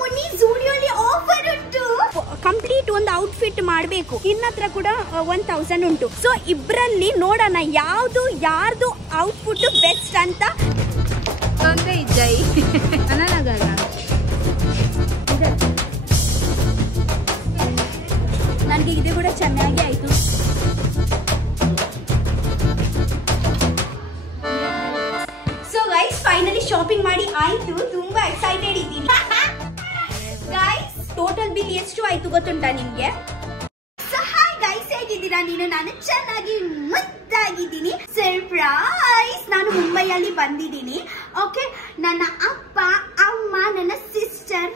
ಮುನಿ ಜೂಡಿಯೋಲಿ offer ಉಂಟು. Complete ಒಂದು outfit ಮಾಡಬೇಕು. ಇನ್ನತ್ರ ಕೂಡ 1000 ಉಂಟು. ಸೊ ಇಬ್ರಲ್ಲಿ ನೋಡೋಣ ಯಾರ್ದು ಔಟ್ಫಿಟ್ ಬೆಸ್ಟ್ ಅಂತ. ನನಗೆ ಇದು ಕೂಡ ಚೆನ್ನಾಗಿ ಆಯ್ತು. ಸೊ ಗೈಸ್ ಫೈನಲಿ ಶಾಪಿಂಗ್ ಮಾಡಿ ಆಯ್ತು. ತುಂಬಾ ಎಕ್ಸೈಟೆಡ್ ಇದ್ದೀನಿ ಗೈಸ್. ಟೋಟಲ್ ಬಿಲ್ ಎಷ್ಟು ಆಯ್ತು ಗೊತ್ತುಂಟಾ ನಿಮ್ಗೆ? ಹಾಯ್ ಗೈಸ್, ಹೇಗಿದ್ದೀರಾ? ನಾನು ಚೆನ್ನಾಗಿ ಮುದ್ದಾಗಿದ್ದೀನಿ. ಸರ್ಪ್ರೈಸ್, ನಾನು ಮುಂಬೈಯಲ್ಲಿ ಬಂದಿದ್ದೀನಿ. ಓಕೆ, ನನ್ನ ಅಪ್ಪ ಅಮ್ಮ ನನ್ನ ಸಿಸ್ಟರ್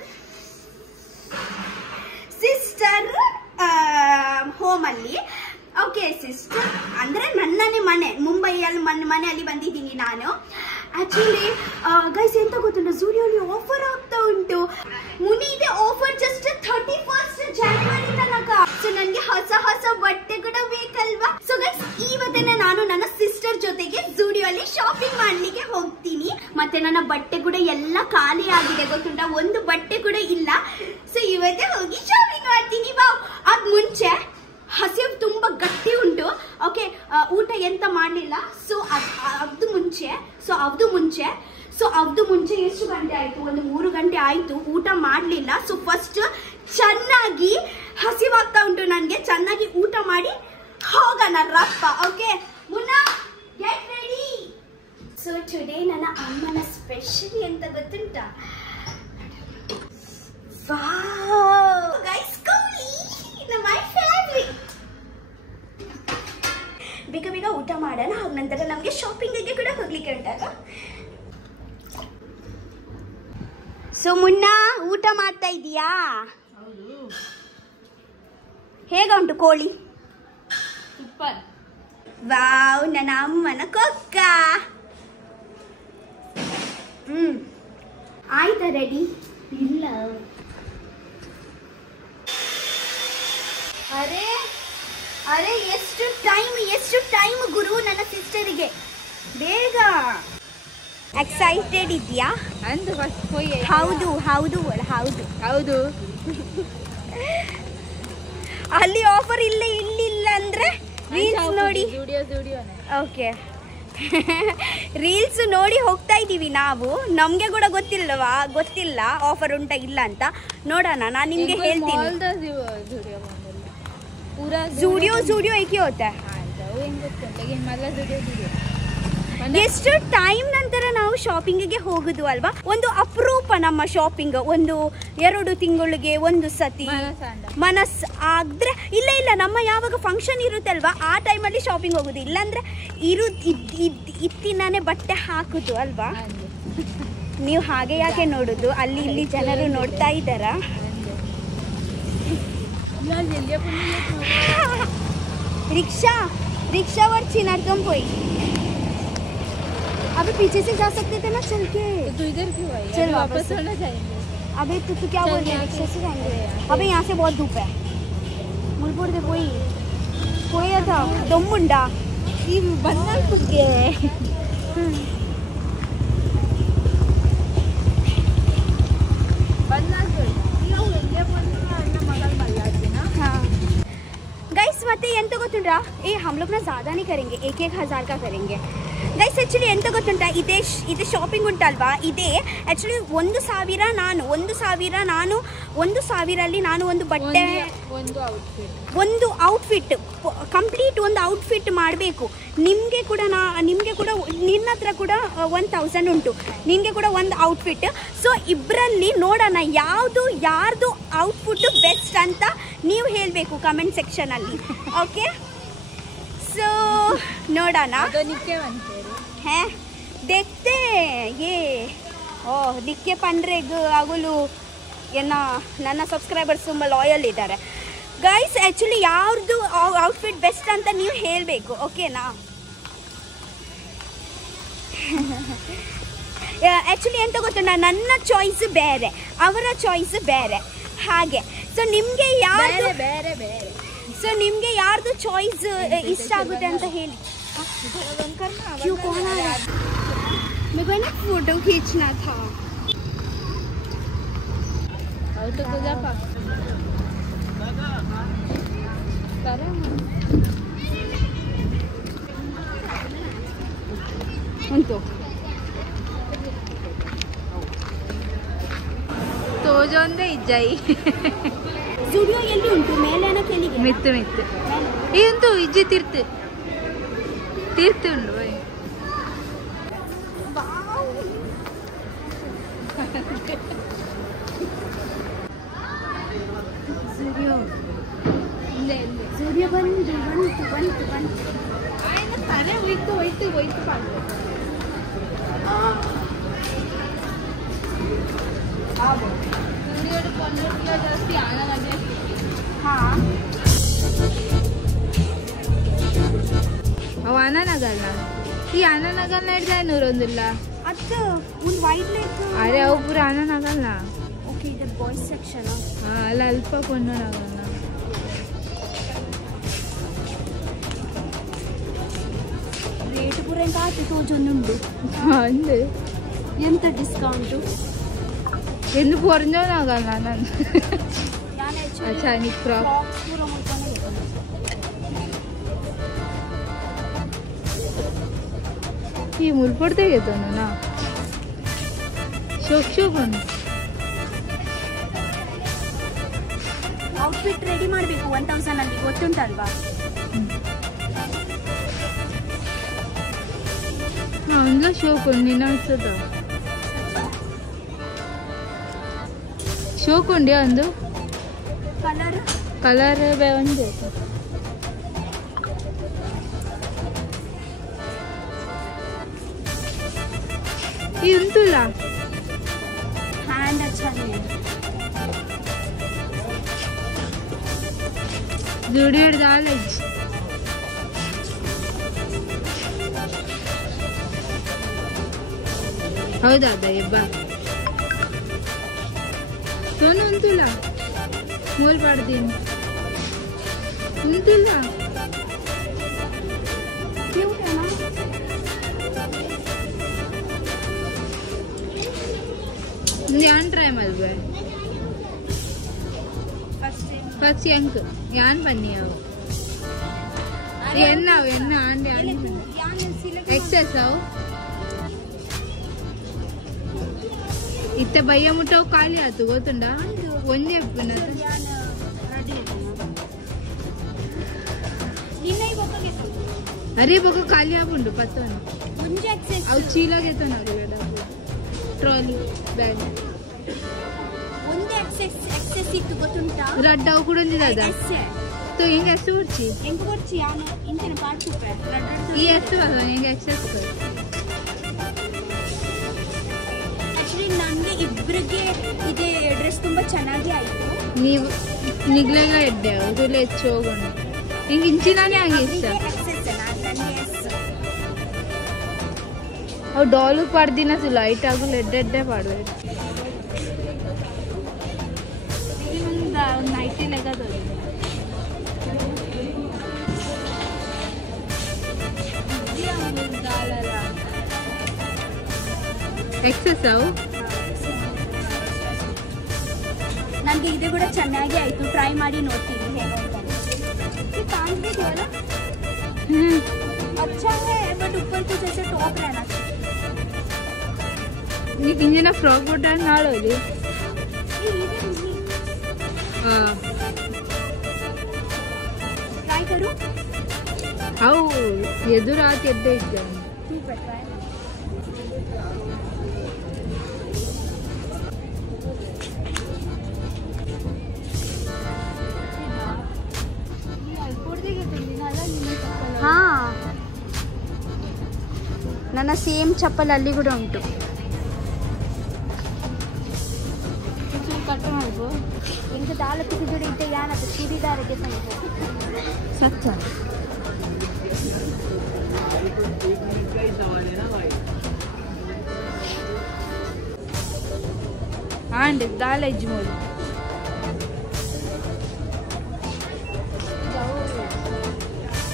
ಹೋಮ್ ಅಲ್ಲಿ. ಓಕೆ, ಸಿಸ್ಟರ್ ಅಂದ್ರೆ ನನ್ನನೇ ಮನೆ, ಮುಂಬೈಯಲ್ಲಿ ಮನೆಯಲ್ಲಿ ಬಂದಿದ್ದೀನಿ ನಾನು. ಆಕ್ಚುಲಿ ಗೈಸ್ ಎಂತ ಗೊತ್ತುಂಟು, ಜೂಡಿಯೋಲಿ ಆಫರ್ ಆಗ್ತಾ ಉಂಟು. ಮುನಿದೆ ಆಫರ್ ಜಸ್ಟ್ 31st ಜನವರಿ ತನಕ. ಸೊ ನನಗೆ ಹೊಸ ಬಟ್ಟೆ ಕೂಡ ಬೇಕಲ್ವಾ? ಸೊ ಗೈಸ್ ಇವತ್ತೇ ನಾನು ನನ್ನ ಸಿಸ್ಟರ್ ಜೊತೆಗೆ ಜೂಡಿಯೋಲಿ ಶಾಪಿಂಗ್ ಮಾಡ್ಲಿಕ್ಕೆ ಹೋಗ್ತೀನಿ. ಮತ್ತೆ ನನ್ನ ಬಟ್ಟೆ ಕೂಡ ಎಲ್ಲ ಖಾಲಿ ಆಗಿದೆ ಗೊತ್ತುಂಟಾ, ಒಂದು ಬಟ್ಟೆ ಕೂಡ ಇಲ್ಲ. ಸೊ ಇವತ್ತೇ ಹೋಗಿ ಶಾಪಿಂಗ್ ಮಾಡ್ತೀನಿ. ಬಾ, ಅದ್ ಮುಂಚೆ ಹಸಿವು ತುಂಬಾ ಗಟ್ಟಿ ಉಂಟು. ಓಕೆ, ಊಟ ಎಂತ ಮಾಡ್ಲಿಲ್ಲ. ಸೊ ಅವ್ದು ಮುಂಚೆ ಎಷ್ಟು ಗಂಟೆ ಆಯ್ತು? ಒಂದು 3 ಗಂಟೆ ಆಯ್ತು, ಊಟ ಮಾಡ್ಲಿಲ್ಲ. ಸೊ ಫಸ್ಟ್ ಚೆನ್ನಾಗಿ ಹಸಿವಾಗ್ತಾ ಉಂಟು ನನ್ಗೆ, ಚೆನ್ನಾಗಿ ಊಟ ಮಾಡಿ ಹೋಗೋಣ ರಪ್ಪ. ಓಕೆ ಮುನ್ನಾ, ಗೆಟ್ ರೆಡಿ. ಸೊ ಟುಡೇ ನನ್ನ ಅಮ್ಮನ ಸ್ಪೆಷಲ್ ಎಂತ ಗೊತ್ತುಂಟಾ? ವಾವ್ ಗೈಸ್, ಕೋಳಿ ಮೈ ಫೇವರಿಟ್. ಬೇಗ ಊಟ ಮಾಡೋಣ, ನಂತರ ನಮಗೆ ಶಾಪಿಂಗ್ಗೆ ಕೂಡ ಹೋಗ್ಲಿಕ್ಕೆ ಉಂಟಲ್ಲ. ಸೊ ಮುನ್ನಾ, ಊಟ ಮಾಡ್ತಾ ಇದೀಯಾ? ಹೇಗ ಉಂಟು ಕೋಳಿ? ಸೂಪರ್. ವಾವ್, ನನ್ನ ಅಮ್ಮನ ಕೊಕ್ಕ. ಆಯ್ತಾ ರೆಡಿ? ಇಲ್ಲ. ಅರೆ ಎಷ್ಟು ಟೈಮ್ ಗುರು ನನ್ನ ಸಿಸ್ಟರಿಗೆ. ಬೇಗ. ಎಕ್ಸೈಟೆಡ್ ಇದೆಯಾ? ಹೌದು. ಅಲ್ಲಿ ಆಫರ್ ಇಲ್ಲಿಲ್ಲ ಅಂದ್ರೆ ರೀಲ್ಸ್ ನೋಡಿ. ಓಕೆ, ರೀಲ್ಸ್ ನೋಡಿ ಹೋಗ್ತಾ ಇದೀವಿ ನಾವು. ನಮ್ಗೆ ಕೂಡ ಗೊತ್ತಿಲ್ಲ ಆಫರ್ ಉಂಟಾ ಇಲ್ಲ ಅಂತ. ನೋಡೋಣ, ನಾನು ನಿಮ್ಗೆ ಹೇಳ್ತೀನಿ. ಜೂಡಿಯೋ ಏಕೆ ಹೋಗ್ತಾ? ಎಷ್ಟು ಟೈಮ್ ನಂತರ ನಾವು ಶಾಪಿಂಗಿಗೆ ಹೋಗುದು ಅಲ್ವಾ? ಒಂದು ಅಪರೂಪ ನಮ್ಮ ಶಾಪಿಂಗ್. 1-2 ತಿಂಗಳಿಗೆ ಒಂದು ಸತಿ ಮನಸ್ಸು ಆದ್ರೆ. ಇಲ್ಲ, ನಮ್ಮ ಯಾವಾಗ ಫಂಕ್ಷನ್ ಇರುತ್ತಲ್ವಾ ಆ ಟೈಮಲ್ಲಿ ಶಾಪಿಂಗ್ ಹೋಗುದು. ಇಲ್ಲಾಂದ್ರೆ ಇತ್ತಿನಾನೇ ಬಟ್ಟೆ ಹಾಕುದು ಅಲ್ವಾ? ನೀವು ಹಾಗೆ ಯಾಕೆ ನೋಡುದು? ಅಲ್ಲಿ ಇಲ್ಲಿ ಜನರು ನೋಡ್ತಾ ಇದ್ದಾರ. रिक्शावर चिनारकम कोई अबे पीछे से जा सकते थे ना चल के. तो इधर क्यों आई? चल वापस चलना जाएंगे. अबे तू क्या बोल रही है? रिक्शा से जाएंगे. अबे यहाँ से बहुत धूप है. मुलपुर दे कोई था दमुंडा ये बनना कुके गाइस. ಮತ್ತೆ ಎಂತ ಗೊತ್ತುಂಟಾ? हम लोग ना ज़्यादा नहीं करेंगे, 1,000 का करेंगे ಗೈಸ್. ಆ್ಯಕ್ಚುಲಿ ಎಂತ ಗೊತ್ತುಂಟಾ, ಇದೇ ಶಾಪಿಂಗ್ ಉಂಟಲ್ವಾ, ಇದೇ ಆ್ಯಕ್ಚುಲಿ 1,000 ನಾನು 1,000 ನಾನು ಒಂದು ಬಟ್ಟೆ, ಒಂದು ಔಟ್ಫಿಟ್ ಕಂಪ್ಲೀಟ್ ಒಂದು ಔಟ್ಫಿಟ್ ಮಾಡಬೇಕು. ನಿಮಗೆ ಕೂಡ ನಿನ್ನ ಹತ್ರ ಕೂಡ 1000 ಉಂಟು, ನಿನಗೆ ಕೂಡ ಒಂದು ಔಟ್ಫಿಟ್. ಸೊ ಇಬ್ಬರಲ್ಲಿ ನೋಡೋಣ ಯಾರ್ದು ಔಟ್ಫಿಟ್ ಬೆಸ್ಟ್ ಅಂತ ನೀವು ಹೇಳಬೇಕು ಕಮೆಂಟ್ ಸೆಕ್ಷನಲ್ಲಿ. ಓಕೆ, ಸೊ ನೋಡೋಣ. हैं देखते ये ದಿಕ್ಕೆ ಪಂಡ್ರೆಗ್ ಆಗಲು ನನ್ನ ಸಬ್ಸ್ಕ್ರೈಬರ್ಸ್ ತುಂಬ ಲಾಯಲ್ ಇದ್ದಾರೆ ಗೈಸ್. ಆ್ಯಕ್ಚುಲಿ ಯಾರ್ದು ಔಟ್ಫಿಟ್ ಬೆಸ್ಟ್ ಅಂತ ನೀವು ಹೇಳಬೇಕು, ಓಕೆನಾ? ಆ್ಯಕ್ಚುಲಿ ಎಂತ ಗೊತ್ತುಂಟಾ, ನನ್ನ ಚಾಯ್ಸ್ ಬೇರೆ, ಅವರ ಚಾಯ್ಸ್ ಬೇರೆ, ಹಾಗೆ. ಸೊ ನಿಮಗೆ ಯಾರ್ದು ಚಾಯ್ಸ್ ಇಷ್ಟ ಆಗುತ್ತೆ ಅಂತ ಹೇಳಿ. क्यों कौन आ रहा है? मेरे को ना फोटो खींचना था. Auto ko pa. Tara. ಉಂಟು ತೋಜೊಂದೇ ಇಜ್ಜಾಯಿ ಸ್ಟುಡಿಯೋ ಎಲ್ಲಿ ಉಂಟು ಮೇಲೇನ ಕೆಳಗೆ ಮಿತ್ತು ಮಿತ್ತು ಇದಂತೂ ಇಜ್ಜಿ ತೀರ್ತು ಉಂಡು ಸೂರ್ಯ ಬಂತು ಆಯ್ತು ತಲೆ ಹೋಯ್ತು ಪಾಡು ಸೂರ್ಯಡು ಕೊಂಡ್ರೆ ಜಾಸ್ತಿ ಆನಂದ ಹಾಂ ಅವು ಆನನಗಲ್ಲ ಈ ಆನನಗಲ್ಲ ಹಿಡ್ದ ನೂರೊಂದಿಲ್ಲ ಅದು ಒಂದು ವೈಟ್ ಲೈಕ್ ಅರೆ ಅವು ಪೂರ ಆನನಗಲ್ಲ ಓಕೆ ಇದು ಬಾಯ್ಸ್ ಸೆಕ್ಷನ್ ಹಾಂ ಅಲ್ಲ ಅಲ್ಪ ಕೊಂಡೋನಾಗಲ್ಲ ರೇಟ್ ಪೂರ ಎಂತ ಆಯ್ತು ತೋಜೊಂದುಂಡು ಅಂದು ಎಂತ ಡಿಸ್ಕೌಂಟು ಎಂದು ಕೊರಂಜೋನಾಗಲ್ಲ ನಾನು ನಾನು ಅಚ್ಚಾ ನೀ ಫ್ರಾಕ್ ಪೂರ ಮುಳ್ಕೊಂಡು ಈ ಮುಲ್ಪಡ್ತಾಗೈತವನು ನಾ ಶೋಕ್ ಒಂದು ಔಟ್ಫಿಟ್ ರೆಡಿ ಮಾಡಬೇಕು 1000 ಅಲ್ಲಿ ಗೊತ್ತುಂಟಲ್ವಾ ಹಾಂ ಅಂದ್ಲ ಶೋಕ್ ಒಂದು ನಿನ್ನ ಅನ್ಸದ ಶೋಕ್ ಉಂಡ್ಯಾ ಒಂದು ಕಲರ್ ಒಂದು ಈ ಉಂಟುಲ್ಲ ಹ್ಯಾಂಡ್ ಚೆನ್ನಾಗಿ ಜೋಡಿ ಹಿಡ್ದಾಳ ಹೌದಾ ಎಬ್ಬ ಸೋನು ಉಂಟುಲ್ಲ ಮೂಲ್ ಪಾಡ್ತೀನಿ ಉಂಟುಲ್ಲ ಯಾನ್ ಟ್ರೈ ಮಲ್ಬೆ ಫಸ್ಟ್ ಎಂಕ್ ಯಾನ್ ಬನ್ನಿ ಅವು ಎನ್ನ ಆಂಡೆ ಎಕ್ಸೆಸ್ ಅವು ಇತ್ತೆ ಬಯ್ಯ ಮುಟ್ಟವು ಖಾಲಿ ಆಯ್ತು ಗೊತ್ತುಂಡ ಒಂದೇ ಅರೆ ಬೊಕ್ಕ ಖಾಲಿ ಆಗ್ಬುಂಡು ಪತ್ತವನು ಅವು ಚೀಲಾಗೈತ ನಾಗಲ್ಲ ಡಬ್ಬು ಟ್ರಾಲಿ ಬ್ಯಾಗ್ ಒಂದೇ ಎಕ್ಸೆಸ್ ಇತ್ತು ಗೊತ್ತುಂಟಾ ರಡ್ಡ ಅವು ಕೂಡ ಒಂದಿದ तो ಹಿಂಗೆ ಎಷ್ಟು ಕೊಡ್ಚಿ ಹೆಂಗೆ ಕೊಡ್ಚಿ ಯಾನು ಇಂತಿನ ಪಾರ್ಟ್ ಈ ಎಷ್ಟು ಅಲ್ಲ ಹಿಂಗೆ ಎಕ್ಸೆಸ್ ಆಕ್ಚುಲಿ ನನಗೆ ಇಬ್ಬರಿಗೆ ಇದೇ ಡ್ರೆಸ್ ತುಂಬಾ ಚೆನ್ನಾಗಿ ಆಯ್ತು ನೀವು ನಿಗ್ಲೆಗ ಎಡ್ಡೆ ಅದುಲ್ಲ ಹೆಚ್ಚು ಹೋಗೋಣ ಹಿಂಗೆ ಇಂಚಿನಾನೇ ಹಂಗೆ ಇಷ್ಟ ಅವು ಡಾಲು ಪಾಡ್ದಿನ ಲೈಟ್ ಆಗು ಎಡ್ಡೆ ಪಾಡ್ಬೇಕು ನೈಟಿ ಲೆಗದ ಎಕ್ಸೆಸ್ ಅವು ನನಗೆ ಇದು ಕೂಡ ಚೆನ್ನಾಗಿ ಆಯ್ತು ಟ್ರೈ ಮಾಡಿ ನೋಡ್ತೀನಿ अच्छा है बट ऊपर कुछ ऐसे टॉप रहना चाहिए इंजन फ्रॉक बोटा नाड़ोली ट्राई करूं हाउ ಎದುರು ಆತ ಎದ್ದೆ ಇದ್ದೆ ठीक है ट्राई हाँ ನನ್ನ ಸೇಮ್ ಚಪ್ಪಲ್ ಅಲ್ಲಿ ಕೂಡ ಉಂಟು ಕಟ್ ಮಾಡ್ಬೋ ಇಂಗೆ ದಾಲಕ್ಕೆ ಜೋಡಿ ಇದ್ದೆ ಯಾನದು ಚೂಡಿದಾರಿಗೆ ತಂದು ಸಚ್ಚ ಆಂಡ್ ದಾಲ್ ಎಜ್ಮೋಲ್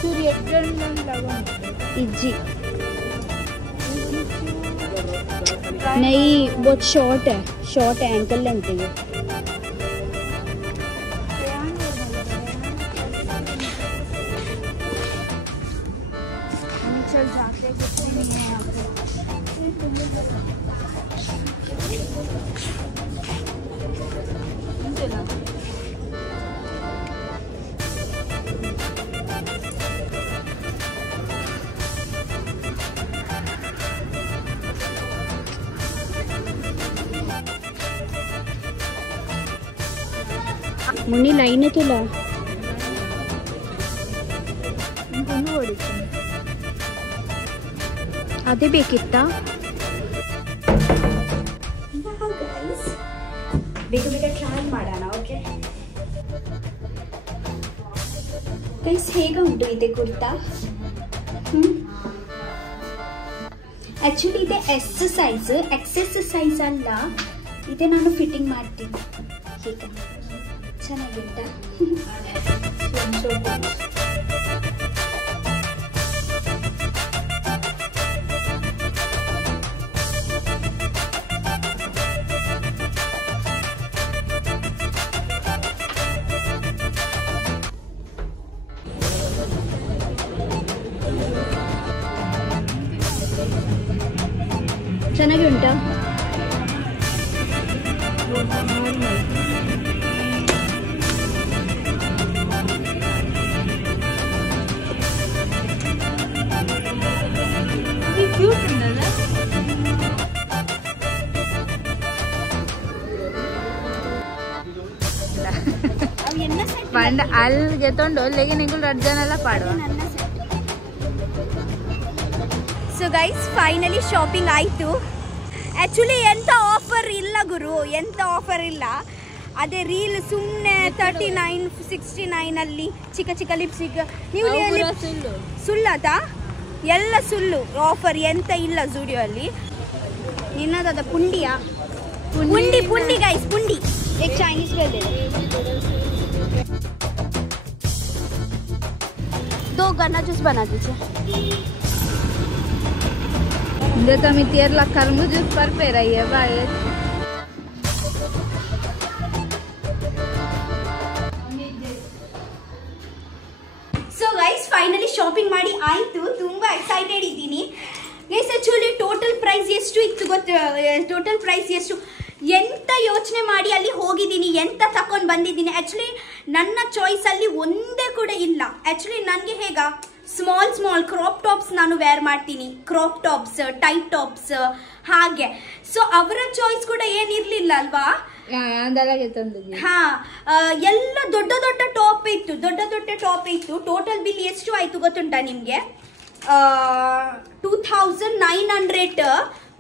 सूर्य इज्जी नहीं बहुत शॉर्ट है एंकल लेंथ है ये मुन्नी लाइन है तो ला अदे बेकित्ता ಬೇಗ ಬೇಗ ಟ್ರೈ ಮಾಡೋಣ. ಓಕೆ ಗೈಸ್, ಹೇಗೆ ಉಂಟು ಇದೆ ಕುರ್ತಾ? ಆಕ್ಚುಲಿ ಇದೆ ಎಸ್ ಸೈಜ್, ಎಕ್ಸೆಸ್ ಸೈಜ್ ಅಲ್ಲ. ಇದೆ ನಾನು ಫಿಟ್ಟಿಂಗ್ ಮಾಡ್ತೀನಿ. ಹೀಗೆ ಚೆನ್ನಾಗಿಂಟ. ಚೆನ್ನಾಗಿ ಉಂಟಾ? ಪಂಡ ಅಲ್ಲಿಗೆ ತೊಂಡು ಅಲ್ಲಿಗೆ ನಿಂಗಳು ರಡ್ಜನೆಲ್ಲ ಪಾಡುವ. ಸೊ ಗೈಸ್, ಫೈನಲಿ ಶಾಪಿಂಗ್ ಆಯಿತು. ಆ್ಯಕ್ಚುಲಿ ಎಂಥ ಆಫರ್ ಇಲ್ಲ ಗುರು, ಎಂಥ ಆಫರ್ ಇಲ್ಲ. ಅದೇ ರೀಲ್ ಸುಮ್ಮನೆ 39, 69 ಚಿಕ್ಕ ಚಿಕ್ಕ ಲಿಪ್ಸ್ಟಿಕ್. ನೀವು ಸುಳ್ಳಾತಾ? ಎಲ್ಲ ಸುಳ್ಳು. ಆಫರ್ ಎಂತ ಇಲ್ಲ ಜೂಡಿಯೋ ಅಲ್ಲಿ. ನಿನ್ನದಾದ ಪುಂಡಿಯಾ? ಪುಂಡಿ ಪುಂಡಿ ಗೈಸ್, ಪುಂಡಿ. एक चाइनीज कर दे, 2 गन्ना जूस बना दीजिए. तो मी 13 लाख खरबूज जूस पर पे रही है भाई. ಸೊ ಗೈಸ್, ಫೈನಲಿ ಶಾಪಿಂಗ್ ಮಾಡಿ ಆಯಿತು. ತುಂಬ ಎಕ್ಸೈಟೆಡ್ ಇದ್ದೀನಿ ಗೈಸ್. ಆ್ಯಕ್ಚುಲಿ ಟೋಟಲ್ ಪ್ರೈಸ್ ಎಷ್ಟು ಇತ್ತು ಗೊತ್ತು? ಟೋಟಲ್ ಪ್ರೈಸ್ ಎಷ್ಟು ಎಂತ ಯೋಚನೆ ಮಾಡಿ ಅಲ್ಲಿ ಹೋಗಿದ್ದೀನಿ, ಎಂತ ತಕೊಂಡು ಬಂದಿದ್ದೀನಿ. ಆ್ಯಕ್ಚುಲಿ ನನ್ನ ಚಾಯ್ಸಲ್ಲಿ ಒಂದೇ ಕೂಡ ಇಲ್ಲ. ಆ್ಯಕ್ಚುಲಿ ನನಗೆ ಹೇಗ ಸ್ಮಾಲ್ ಕ್ರಾಪ್ ಟಾಪ್ಸ್ ನಾನು ವೇರ್ ಮಾಡ್ತೀನಿ, ಕ್ರಾಪ್ ಟಾಪ್ಸ್, ಟೈಟ್ ಟಾಪ್ಸ್ ಹಾಗೆ. ಸೊ ಅವರ ಚಾಯ್ಸ್ ಕೂಡ ಏನಿರ್ಲಿಲ್ಲ ಅಲ್ವಾ? ಹಾ, ಎಲ್ಲ ದೊಡ್ಡ ದೊಡ್ಡ ಟಾಪ್ ಇತ್ತು. ಟೋಟಲ್ ಬಿಲ್ ಎಷ್ಟು ಆಯ್ತು ಗೊತ್ತುಂಟಾ ನಿಮ್ಗೆ? 2900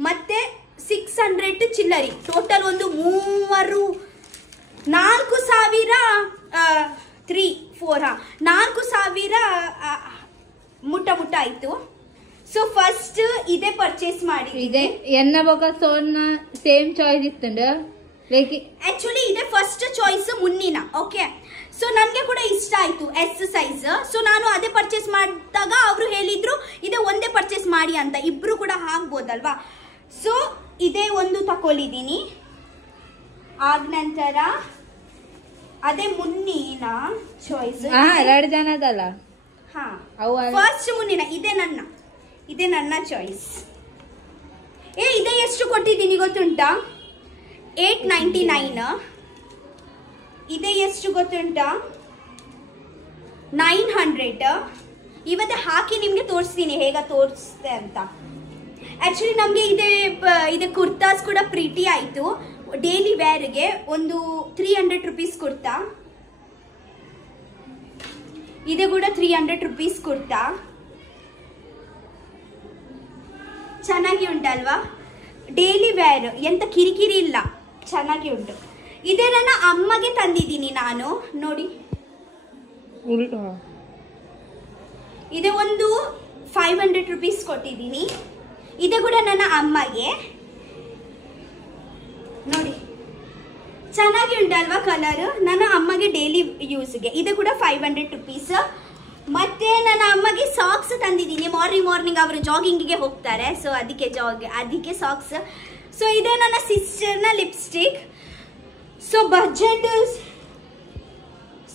ಮತ್ತೆ 600 ಚಿಲ್ಲರಿ. ಟೋಟಲ್ ಒಂದು 4,000 ಮುಟ್ಟ ಆಯ್ತು. ಸೊ ಫಸ್ಟ್ ಇದೇ ಪರ್ಚೇಸ್ ಮಾಡಿ. ಇದೆ ಎನ್ನ ಬೊಕ ಸೋನ್ನ ಸೇಮ್ ಚಾಯ್ಸ್ ಇತ್ತಂಡ. ಆಕ್ಚುಲಿ ಇದೆ ಫಸ್ಟ್ ಚಾಯ್ಸ್ ಮುನ್ನಿನ. ಓಕೆ, ಸೊ ನನಗೆ ಕೂಡ ಇಷ್ಟ ಆಯ್ತು ಎಸ್ ಸೈಜ್. ಸೊ ನಾನು ಅದೇ ಪರ್ಚೇಸ್ ಮಾಡಿದಾಗ ಅವರು ಹೇಳಿದ್ರು ಇದೇ ಒಂದೇ ಪರ್ಚೇಸ್ ಮಾಡಿ ಅಂತ. ಇಬ್ರು ಕೂಡ ಆಗ್ಬೋದಲ್ವಾ? ಸೊ ಇದೇ ಒಂದು ತಕೊಳ್ಳಿದ್ದೀನಿ. ಆದ ನಂತರ ಅದೇ ಮುನ್ನಿನ ಚಾಯ್ಸ್. 2 ಜನದಲ್ಲ. ಹಾ, ಫಸ್ಟ್ ಮುನ್ನಿನ ಇದೇ ನನ್ನ ಚಾಯ್ಸ್. ಇದೇ ಎಷ್ಟು ಕೊಟ್ಟಿದ್ದೀನಿ ಗೊತ್ತುಂಟಾ? 899. ಇದೇ ಎಷ್ಟು ಗೊತ್ತುಂಟಾ? 900. ಇವತ್ತೇ ಹಾಕಿ ನಿಮ್ಗೆ ತೋರಿಸ್ತೀನಿ ಹೇಗ ತೋರಿಸ್ತೆ ಅಂತ. ಆಕ್ಚುಲಿ ನಮ್ಗೆ ಇದೆ ಕುರ್ತಾಸ್ ಕೂಡ ಪ್ರೀಟಿ ಆಯ್ತು. ಡೈಲಿ ವೇರ್ಗೆ ಒಂದು 300 ರೂಪೀಸ್ ಕುರ್ತಾ. ಇದೆ ಕೂಡ 300 ರೂಪೀಸ್ ಕುರ್ತಾ. ಚೆನ್ನಾಗಿ ಉಂಟಲ್ವಾ? ಡೈಲಿ ವೇರ್, ಎಂತ ಕಿರಿಕಿರಿ ಇಲ್ಲ, ಚೆನ್ನಾಗಿ ಉಂಟು. ಇದೇ ನನ್ನ ಅಮ್ಮಗೆ ತಂದಿದ್ದೀನಿ ನಾನು. ನೋಡಿ, ಇದೆ ಒಂದು 500 ರೂಪೀಸ್ ಕೊಟ್ಟಿದ್ದೀನಿ. ಇದೆ ಕೂಡ ನನ್ನ ಅಮ್ಮಗೆ. ನೋಡಿ, ಚೆನ್ನಾಗಿ ಉಂಟಲ್ವಾ ಕಲರ್? ನನ್ನ ಅಮ್ಮಗೆ ಡೈಲಿ ಯೂಸ್ಗೆ. ಇದು ಕೂಡ 500 ರೂಪೀಸ್. ಮತ್ತೆ ನನ್ನ ಅಮ್ಮಗೆ ಸಾಕ್ಸ್ ತಂದಿದ್ದೀನಿ. ಮಾರ್ನಿಂಗ್ ಅವರು ಜಾಗಿಂಗಿಗೆ ಹೋಗ್ತಾರೆ. ಸೊ ಅದಕ್ಕೆ ಸಾಕ್ಸ್. ಸೊ ಇದೆ ನನ್ನ ಸಿಸ್ಟರ್ನ ಲಿಪ್ಸ್ಟಿಕ್. So budget.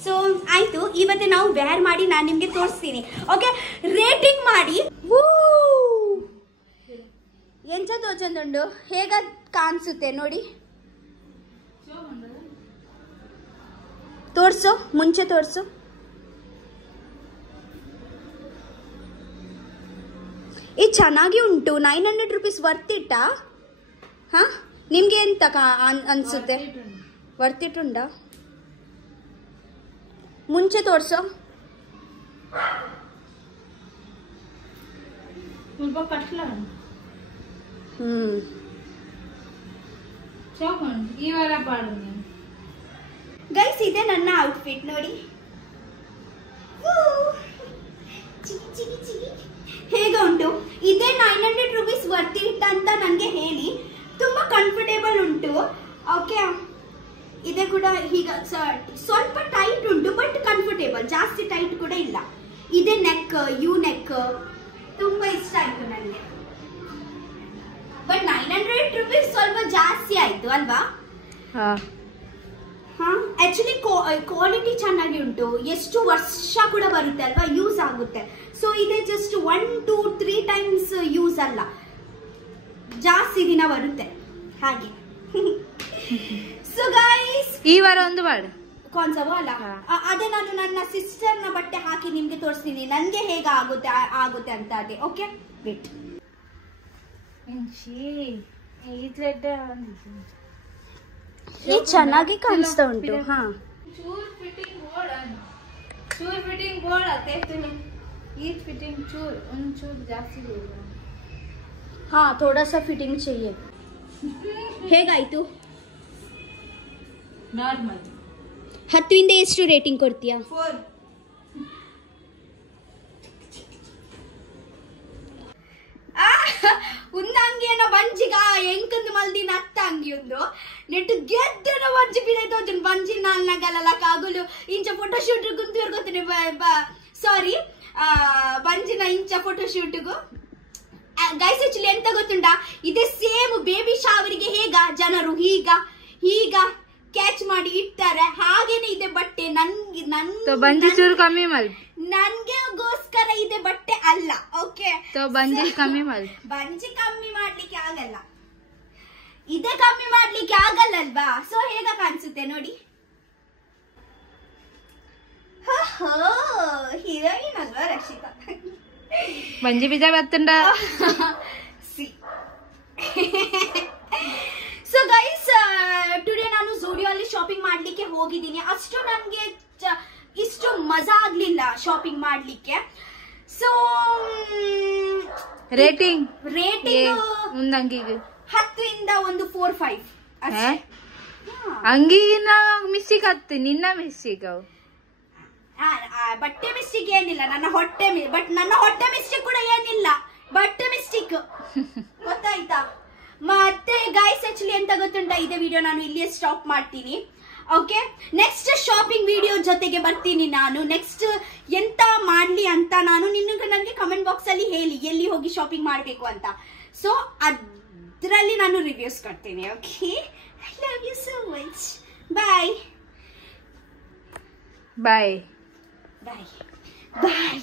ಸೊ ಆಯ್ತು, ಇವತ್ತು ನಾವು ವೇರ್ ಮಾಡಿ ನಾನು ನಿಮಗೆ ತೋರಿಸ್ತೀನಿ. ಓಕೆ, ರೇಟಿಂಗ್ ಮಾಡಿ. ಎಂಚ ತೋಚಂದುಂಡು ಹೇಗ ಕಾಣಿಸುತ್ತೆ ನೋಡಿ. ತೋರ್ಸು, ಮುಂಚೆ ತೋರ್ಸು. ಇದು ಚೆನ್ನಾಗಿ ಉಂಟು. 900 rupees ವರ್ತ್ ಇಟ್ಟಾ? ಹಾ, ನಿಮ್ಗೆ ಎಂತ ಅನ್ಸುತ್ತೆ? ವರ್ತ್ ಇಟ್ ಉಂಟಾ? ಮುಂಚೆ ತೋರ್ಸು. ಗೈಸ್, ಇದೆ ನನ್ನ ಔಟ್ಫಿಟ್ ನೋಡಿ. ಹೇಗೆ ಉಂಟು? ಇದೇ 900 rupees ವರ್ತ್ ಇಟ್ ಅಂತ ನನಗೆ ಹೇಳಿ. ತುಂಬಾ ಕಂಫರ್ಟೇಬಲ್ ಉಂಟು. ಓಕೆ, ಇದೆ ಕೂಡ ಈಗ ಸ್ವಲ್ಪ ಟೈಟ್ ಉಂಟು, ಬಟ್ ಕಂಫರ್ಟೇಬಲ್. ಜಾಸ್ತಿ ಟೈಟ್ ಕೂಡ ಇಲ್ಲ. ಇದೆ ನೆಕ್, ಯು ನೆಕ್, ತುಂಬಾ ಇಷ್ಟ ಆಯ್ತು ನನಗೆ. ಬಟ್ 900 rupees ಸ್ವಲ್ಪ ಜಾಸ್ತಿ ಆಯ್ತು ಅಲ್ವಾ? ಆಕ್ಚುಲಿ ಕ್ವಾಲಿಟಿ ಚೆನ್ನಾಗಿ ಉಂಟು. ಎಷ್ಟು ವರ್ಷ ಕೂಡ ಬರುತ್ತೆ ಅಲ್ವಾ, ಯೂಸ್ ಆಗುತ್ತೆ. ಸೊ ಇದೆ ಜಸ್ಟ್ 1, 2, 3 times ಯೂಸ್ ಅಲ್ಲ, ಜಾಸ್ತಿ ದಿನ ಬರುತ್ತೆ ಹಾಗೆ. ಸೊ ಗೈಸ್, ಈ ವಾರ ಒಂದು ಮಾಡು ಕಾನ್ಸರ್ವ್ ಅಲ್ಲ, ಅದೇ ನಾನು ನನ್ನ ಸಿಸ್ಟರ್ ನ ಬಟ್ಟೆ ಹಾಕಿ ನಿಮ್ಗೆ ತೋರಿಸ್ತೀನಿ ನನ್ಗೆ ಹೇಗೆ ಆಗುತ್ತೆ ಅಂತ. ಅದೇ ಓಕೆ, ವೇಟ್. ಈ ಚೆನ್ನಾಗಿ ಕಾಣಿಸ್ತಾ ಉಂಟು. ಹಾ, ಚೂರ್ ಫಿಟ್ಟಿಂಗ್ ಬೋರ್ಡ್ ಈ ಫಿಟ್ಟಿಂಗ್ ಚೂರ್ ಒಂಚೂರು ಜಾಸ್ತಿ ಬೋರ್ಡ್. ಹಾ, ಥೋಡಾ ಸಾ ಫಿಟ್ಟಿಂಗ್ चाहिए. ಹೇಗಾಯ್ತು? ನಾರ್ಮಲ್. 10 ಇಂದ ಎಷ್ಟು ರೇಟಿಂಗ್ ಕೊಡ್ತೀಯಾ? 4. ಉಂದಂಗಿಯನ್ನ ಬಂಜಿಗ ಎಂಕಂದು ಮಲ್ದಿನ ಅತ್ತ ಅಂಗಿ ಒಂದು ನೆಟ್ಟು ಗೆದ್ದನ ಬಂಜಿ ಬಿಡೈತು ಜನ ಬಂಜಿ ನಾಲ್ನಗಲ್ಲ ಕಾಗುಲು ಇಂಚ ಫೋಟೋ ಶೂಟ್ ಗುಂತೂರ್ ಗೊತ್ತಿನಿ. ಸಾರಿ, ಬಂಜಿನ ಇಂಚ ಫೋಟೋ ಶೂಟ್ಗೂ. ಗೈಸ್, ಆಕ್ಚುಲಿ ಎಂತ ಗೊತ್ತುಂಟಾ, ಇದೇ ಸೇಮ್ ಬೇಬಿ ಶಾವರಿಗೆ ಹೇಗ ಜನರು ಈಗ ಕ್ಯಾಚ್ ಮಾಡಿ ಇಡ್ತಾರೆ, ಹಾಗೇನೆ ಇದೆ ಬಟ್ಟೆ. ಬಂಜಿ ಚೂರು ಕಮ್ಮಿ ಮಲ್, ನನ್ಗೆಗೋಸ್ಕರ ಇದೆ ಬಟ್ಟೆ ಅಲ್ಲ. ಓಕೆ, ಬಂಜಿ ಕಮ್ಮಿ ಮಲ್. ಬಂಜಿ ಕಮ್ಮಿ ಮಾಡ್ಲಿಕ್ಕೆ ಆಗಲ್ಲ, ಇದೆ ಕಮ್ಮಿ ಮಾಡ್ಲಿಕ್ಕೆ ಆಗಲ್ಲ ಅಲ್ವಾ? ಸೊ ಹೇಗ ಕಾಣಿಸುತ್ತೆ ನೋಡಿ. ಹೀರೋಯಿನ್ ಅಲ್ವಾ ರಕ್ಷಿತಾ? ಬಂಜಿ ಬೀಜ ಬತ್ತುಂಡ. ಸೊ ಗೈಸ್, ಟುಡೇ ನಾನು ಝೂಡಿಯೋ ಅಲ್ಲಿ ಶಾಪಿಂಗ್ ಮಾಡ್ಲಿಕ್ಕೆ ಹೋಗಿದ್ದೀನಿ. ಅಷ್ಟು ನನ್ಗೆ ಇಷ್ಟು ಮಜಾ ಆಗ್ಲಿಲ್ಲ ಶಾಪಿಂಗ್ ಮಾಡ್ಲಿಕ್ಕೆ. ಸೊ ರೇಟಿಂಗ್ ಮುಂದಂಗಿಗೆ 10 ಇಂದ ಒಂದು 4, 5 ಅಂಗಿನ ಮಿಸ್ಟೇಕ್ ಹತ್ತು, ನಿನ್ನ ಮಿಸ್ಟೇಕ್. ಬಟ್ಟೆ ಮಿಸ್ಟೇಕ್ ಏನಿಲ್ಲ, ನನ್ನ ಹೊಟ್ಟೆ ಮಿಸ್ಟೇಕ್ ಕೂಡ ಏನಿಲ್ಲ, ಬಟ್ಟೆ ಮಿಸ್ಟೇಕ್. ಗೊತ್ತಾಯ್ತಾ? ಮತ್ತೆ ಗೈಸ್, ಆಕ್ಚುಲಿ ಎಂತ ಗೊತ್ತುಂಟಾ, ಇದೇ ವಿಡಿಯೋ ನಾನು ಇಲ್ಲಿಯೇ ಸ್ಟಾಪ್ ಮಾಡ್ತೀನಿ. ಓಕೆ, ನೆಕ್ಸ್ಟ್ ಶಾಪಿಂಗ್ ವಿಡಿಯೋ ಜೊತೆಗೆ ಬರ್ತೀನಿ ನಾನು. ನೆಕ್ಸ್ಟ್ ಎಂತ ಮಾಡ್ಲಿ ಅಂತ ನಾನು ನನಗೆ ಕಮೆಂಟ್ ಬಾಕ್ಸ್ ಅಲ್ಲಿ ಹೇಳಿ ಎಲ್ಲಿ ಹೋಗಿ ಶಾಪಿಂಗ್ ಮಾಡ್ಬೇಕು ಅಂತ. ಸೊ ಅದ್ರಲ್ಲಿ ನಾನು ರಿವ್ಯೂಸ್ ಕೊಡ್ತೀನಿ. Okay, I love you so much. Bye bye bye bye.